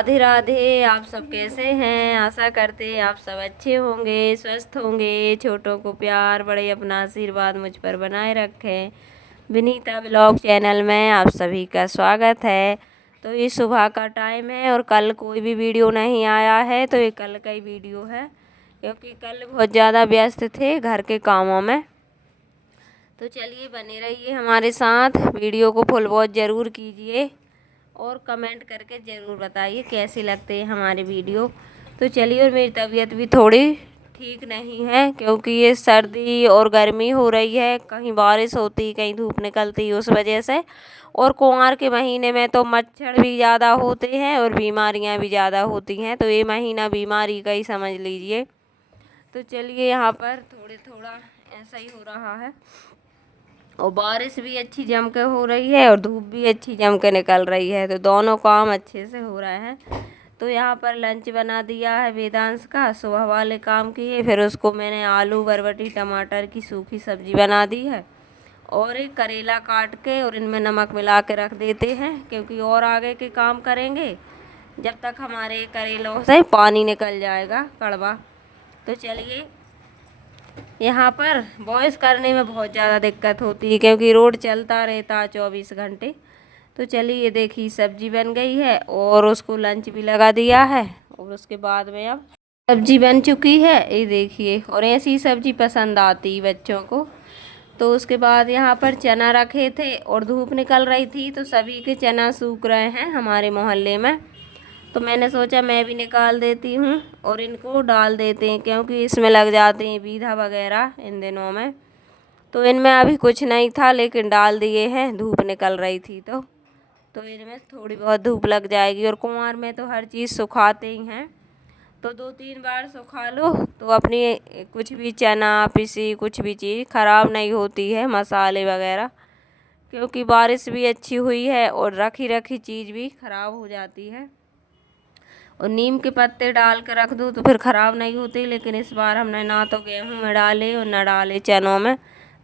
राधे राधे। आप सब कैसे हैं? आशा करते हैं आप सब अच्छे होंगे, स्वस्थ होंगे। छोटों को प्यार, बड़े अपना आशीर्वाद मुझ पर बनाए रखें। विनीता ब्लॉग चैनल में आप सभी का स्वागत है। तो ये सुबह का टाइम है और कल कोई भी वीडियो नहीं आया है, तो ये कल का ही वीडियो है क्योंकि कल बहुत ज़्यादा व्यस्त थे घर के कामों में। तो चलिए बने रहिए हमारे साथ, वीडियो को फुल वॉच ज़रूर कीजिए और कमेंट करके ज़रूर बताइए कैसी लगती है हमारी वीडियो। तो चलिए, और मेरी तबीयत भी थोड़ी ठीक नहीं है क्योंकि ये सर्दी और गर्मी हो रही है, कहीं बारिश होती कहीं धूप निकलती, उस वजह से। और कुंवार के महीने में तो मच्छर भी ज़्यादा होते हैं और बीमारियां भी ज़्यादा होती हैं, तो ये महीना बीमारी का ही समझ लीजिए। तो चलिए, यहाँ पर थोड़ा ऐसा ही हो रहा है और बारिश भी अच्छी जम के हो रही है और धूप भी अच्छी जम के निकल रही है, तो दोनों काम अच्छे से हो रहे हैं। तो यहाँ पर लंच बना दिया है वेदांश का, सुबह वाले काम किए, फिर उसको मैंने आलू बरबटी टमाटर की सूखी सब्जी बना दी है और एक करेला काट के और इनमें नमक मिला के रख देते हैं क्योंकि और आगे के काम करेंगे जब तक हमारे करेलों से पानी निकल जाएगा कड़वा। तो चलिए, यहाँ पर वॉइस करने में बहुत ज़्यादा दिक्कत होती है क्योंकि रोड चलता रहता है 24 घंटे। तो चलिए, ये देखिए सब्जी बन गई है और उसको लंच भी लगा दिया है और उसके बाद में अब सब्जी बन चुकी है, ये देखिए। और ऐसी सब्जी पसंद आती बच्चों को। तो उसके बाद यहाँ पर चना रखे थे और धूप निकल रही थी तो सभी के चना सूख रहे हैं हमारे मोहल्ले में, तो मैंने सोचा मैं भी निकाल देती हूँ और इनको डाल देते हैं क्योंकि इसमें लग जाते हैं बीधा वगैरह इन दिनों में। तो इनमें अभी कुछ नहीं था लेकिन डाल दिए हैं, धूप निकल रही थी तो इनमें थोड़ी बहुत धूप लग जाएगी। और कुंवार में तो हर चीज़ सुखाते ही हैं, तो 2-3 बार सुखा लो तो अपनी कुछ भी चना पिसी कुछ भी चीज़ ख़राब नहीं होती है, मसाले वगैरह, क्योंकि बारिश भी अच्छी हुई है और रखी रखी चीज़ भी ख़राब हो जाती है। और नीम के पत्ते डाल कर रख दो तो फिर ख़राब नहीं होती, लेकिन इस बार हमने ना तो गेहूँ में डाले और ना डाले चनों में,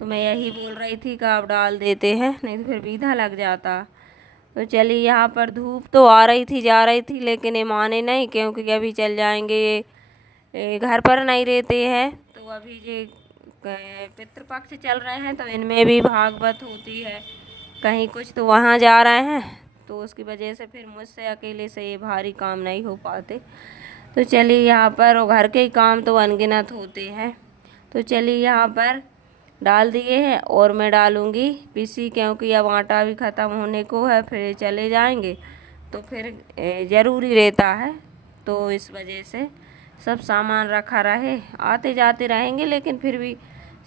तो मैं यही बोल रही थी कि आप डाल देते हैं, नहीं तो फिर बीधा लग जाता। तो चलिए, यहाँ पर धूप तो आ रही थी जा रही थी लेकिन ये माने नहीं क्योंकि अभी चल जाएंगे, ये घर पर नहीं रहते हैं। तो अभी ये पितृपक्ष चल रहे हैं तो इनमें भी भागवत होती है, कहीं कुछ तो वहाँ जा रहे हैं, तो उसकी वजह से फिर मुझसे अकेले से ये भारी काम नहीं हो पाते। तो चलिए, यहाँ पर और घर के ही काम तो अनगिनत होते हैं। तो चलिए, यहाँ पर डाल दिए हैं और मैं डालूँगी पीसी क्योंकि अब आटा भी ख़त्म होने को है, फिर चले जाएंगे तो फिर ज़रूरी रहता है, तो इस वजह से सब सामान रखा रहे, आते जाते रहेंगे लेकिन फिर भी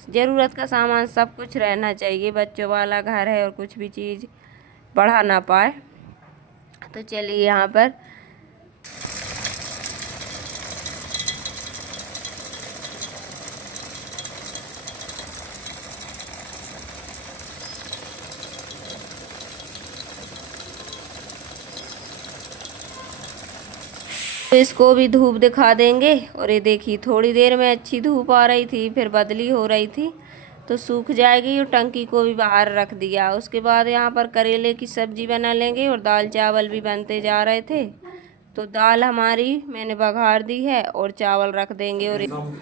ज़रूरत का सामान सब कुछ रहना चाहिए। बच्चों वाला घर है और कुछ भी चीज़ बढ़ा ना पाए। तो चलिए, यहाँ पर तो इसको भी धूप दिखा देंगे। और ये देखिए, थोड़ी देर में अच्छी धूप आ रही थी, फिर बदली हो रही थी, तो सूख जाएगी। और टंकी को भी बाहर रख दिया। उसके बाद यहाँ पर करेले की सब्जी बना लेंगे और दाल चावल भी बनते जा रहे थे, तो दाल हमारी मैंने बघार दी है और चावल रख देंगे। और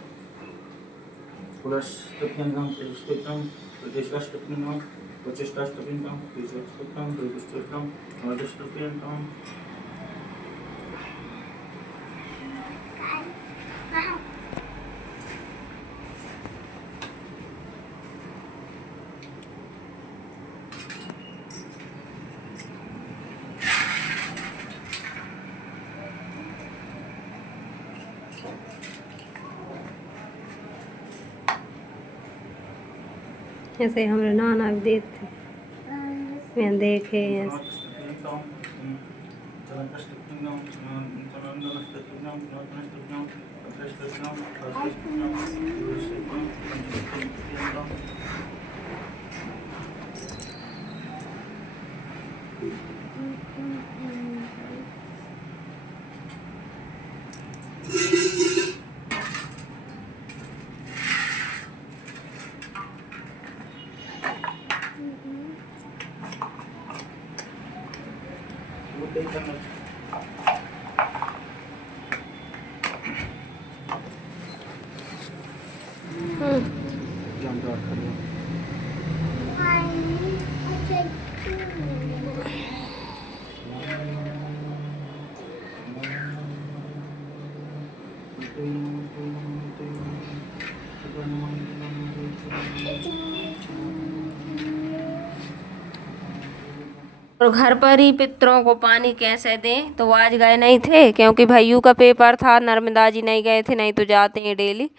ऐसे हमारे नाना भी देते मैं देखे और घर पर ही पितरों को पानी कैसे दें, तो वो आज गए नहीं थे क्योंकि भैयू का पेपर था। नर्मदा जी नहीं गए थे, नहीं तो जाते हैं डेली।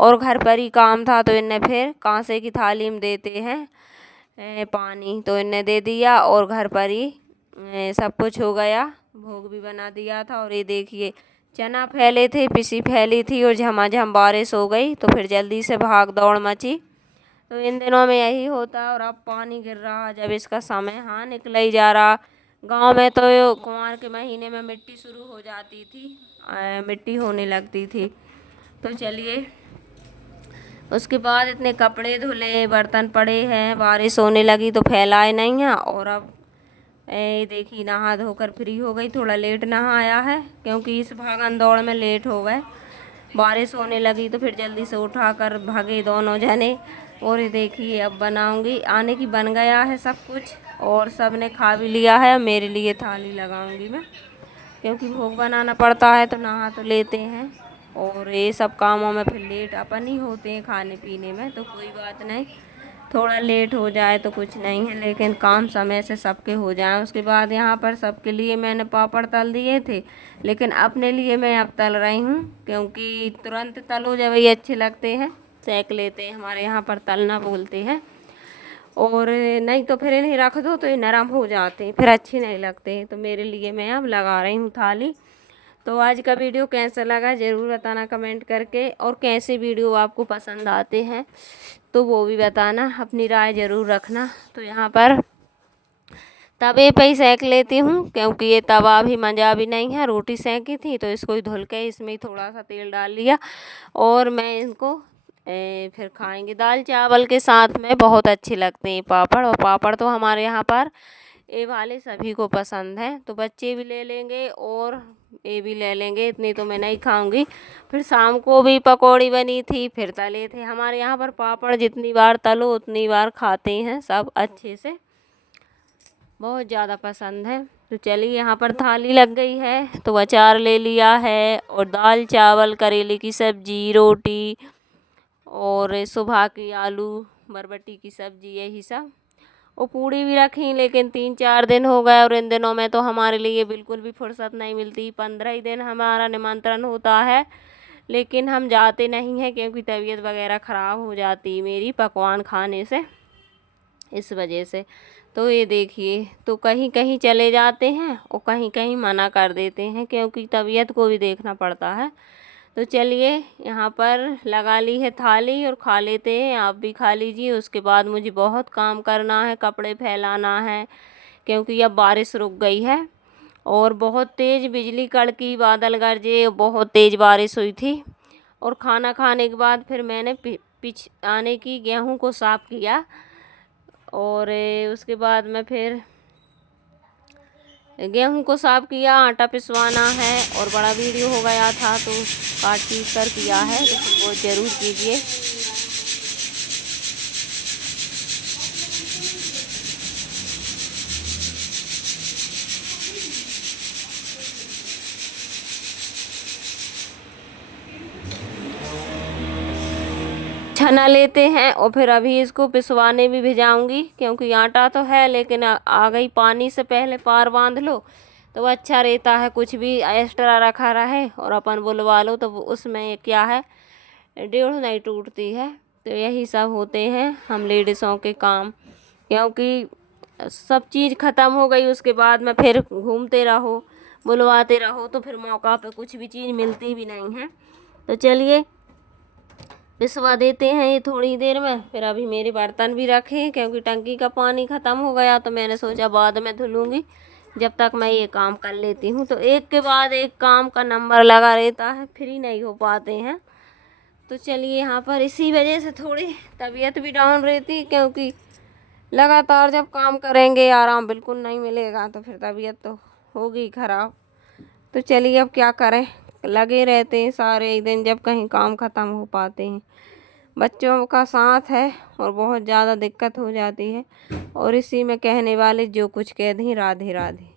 और घर पर ही काम था तो इनने फिर कांसे की थाली में देते हैं पानी, तो इनने दे दिया और घर पर ही सब कुछ हो गया। भोग भी बना दिया था। और ये देखिए चना फैले थे, पिसी फैली थी और झमाझम बारिश हो गई तो फिर जल्दी से भाग दौड़ मची। तो इन दिनों में यही होता है। और अब पानी गिर रहा जब इसका समय हाँ निकल ही जा रहा। गांव में तो कुंवर के महीने में मिट्टी शुरू हो जाती थी, मिट्टी होने लगती थी। तो चलिए, उसके बाद इतने कपड़े धुले, बर्तन पड़े हैं, बारिश होने लगी तो फैलाए नहीं हैं। और अब देखिए नहा धोकर फ्री हो गई। थोड़ा लेट नहाया है क्योंकि इस भागन दौड़ में लेट हो गए। बारिश होने लगी तो फिर जल्दी से उठाकर भागे दोनों जने। और ये देखिए अब बनाऊंगी, आने की बन गया है सब कुछ और सब ने खा भी लिया है। मेरे लिए थाली लगाऊंगी मैं क्योंकि भोग बनाना पड़ता है तो नहा तो लेते हैं। और ये सब कामों में फिर लेट अपन ही होते हैं खाने पीने में, तो कोई बात नहीं, थोड़ा लेट हो जाए तो कुछ नहीं है, लेकिन काम समय से सबके हो जाए। उसके बाद यहाँ पर सबके लिए मैंने पापड़ तल दिए थे, लेकिन अपने लिए मैं अब तल रही हूँ क्योंकि तुरंत तलो जब ये अच्छे लगते हैं, सेक लेते हैं, हमारे यहाँ पर तलना बोलते हैं। और नहीं तो फिर इन्हें रख दो तो ये नरम हो जाते हैं, फिर अच्छे नहीं लगते। तो मेरे लिए मैं अब लगा रही हूँ थाली। तो आज का वीडियो कैसा लगा ज़रूर बताना कमेंट करके, और कैसे वीडियो आपको पसंद आते हैं तो वो भी बताना, अपनी राय ज़रूर रखना। तो यहाँ पर तवे पे ही सेक लेती हूँ क्योंकि ये तवा भी मंजा भी नहीं है। रोटी सेकी थी तो इसको ही धुल के इसमें ही थोड़ा सा तेल डाल लिया और मैं इनको फिर खाएंगे दाल चावल के साथ में। बहुत अच्छे लगते हैं पापड़, और पापड़ तो हमारे यहाँ पर ये वाले सभी को पसंद है, तो बच्चे भी ले लेंगे और ये भी ले लेंगे। इतनी तो मैं नहीं खाऊंगी। फिर शाम को भी पकौड़ी बनी थी, फिर तले थे। हमारे यहाँ पर पापड़ जितनी बार तलो उतनी बार खाते हैं सब अच्छे से, बहुत ज़्यादा पसंद है। तो चलिए, यहाँ पर थाली लग गई है तो अचार ले लिया है और दाल चावल, करेले की सब्जी, रोटी और सुबह की आलू बरबटी की सब्जी, यही सब। और पूड़ी भी रखी, लेकिन 3-4 दिन हो गए और इन दिनों में तो हमारे लिए बिल्कुल भी फुर्सत नहीं मिलती। 15 ही दिन हमारा निमंत्रण होता है, लेकिन हम जाते नहीं हैं क्योंकि तबीयत वगैरह ख़राब हो जाती मेरी पकवान खाने से, इस वजह से। तो ये देखिए, तो कहीं कहीं चले जाते हैं और कहीं कहीं मना कर देते हैं क्योंकि तबीयत को भी देखना पड़ता है। तो चलिए, यहाँ पर लगा ली है थाली और खा लेते हैं। आप भी खा लीजिए। उसके बाद मुझे बहुत काम करना है, कपड़े फैलाना है क्योंकि अब बारिश रुक गई है और बहुत तेज़ बिजली कड़की, बादल गरजे, बहुत तेज़ बारिश हुई थी। और खाना खाने के बाद फिर मैंने आने की गेहूं को साफ़ किया और उसके बाद में फिर गेहूं को साफ़ किया, आटा पिसवाना है और बड़ा वीडियो हो गया था तो काट पीस कर किया है, तो वो ज़रूर कीजिए। छना लेते हैं और फिर अभी इसको पिसवाने भी भिजाऊंगी क्योंकि आटा तो है, लेकिन आ गई पानी से पहले पार बांध लो तो अच्छा रहता है, कुछ भी एक्स्ट्रा रखा रहे और अपन बुलवा लो तो उसमें क्या है, डेढ़ नहीं टूटती है। तो यही सब होते हैं हम लेडीज़ों के काम, क्योंकि सब चीज़ ख़त्म हो गई उसके बाद में फिर घूमते रहो, बुलवाते रहो तो फिर मौका पे कुछ भी चीज़ मिलती भी नहीं है। तो चलिए, पिसवा देते हैं ये थोड़ी देर में। फिर अभी मेरे बर्तन भी रखे क्योंकि टंकी का पानी ख़त्म हो गया तो मैंने सोचा बाद में धुलूँगी, जब तक मैं ये काम कर लेती हूँ। तो एक के बाद एक काम का नंबर लगा रहता है, फ्री नहीं हो पाते हैं। तो चलिए, यहाँ पर इसी वजह से थोड़ी तबीयत भी डाउन रहती, क्योंकि लगातार जब काम करेंगे आराम बिल्कुल नहीं मिलेगा तो फिर तबीयत तो होगी ख़राब। तो चलिए, अब क्या करें, लगे रहते हैं सारे दिन जब कहीं काम ख़त्म हो पाते हैं। बच्चों का साथ है और बहुत ज़्यादा दिक्कत हो जाती है। और इसी में कहने वाले जो कुछ कह दी, राधे राधे।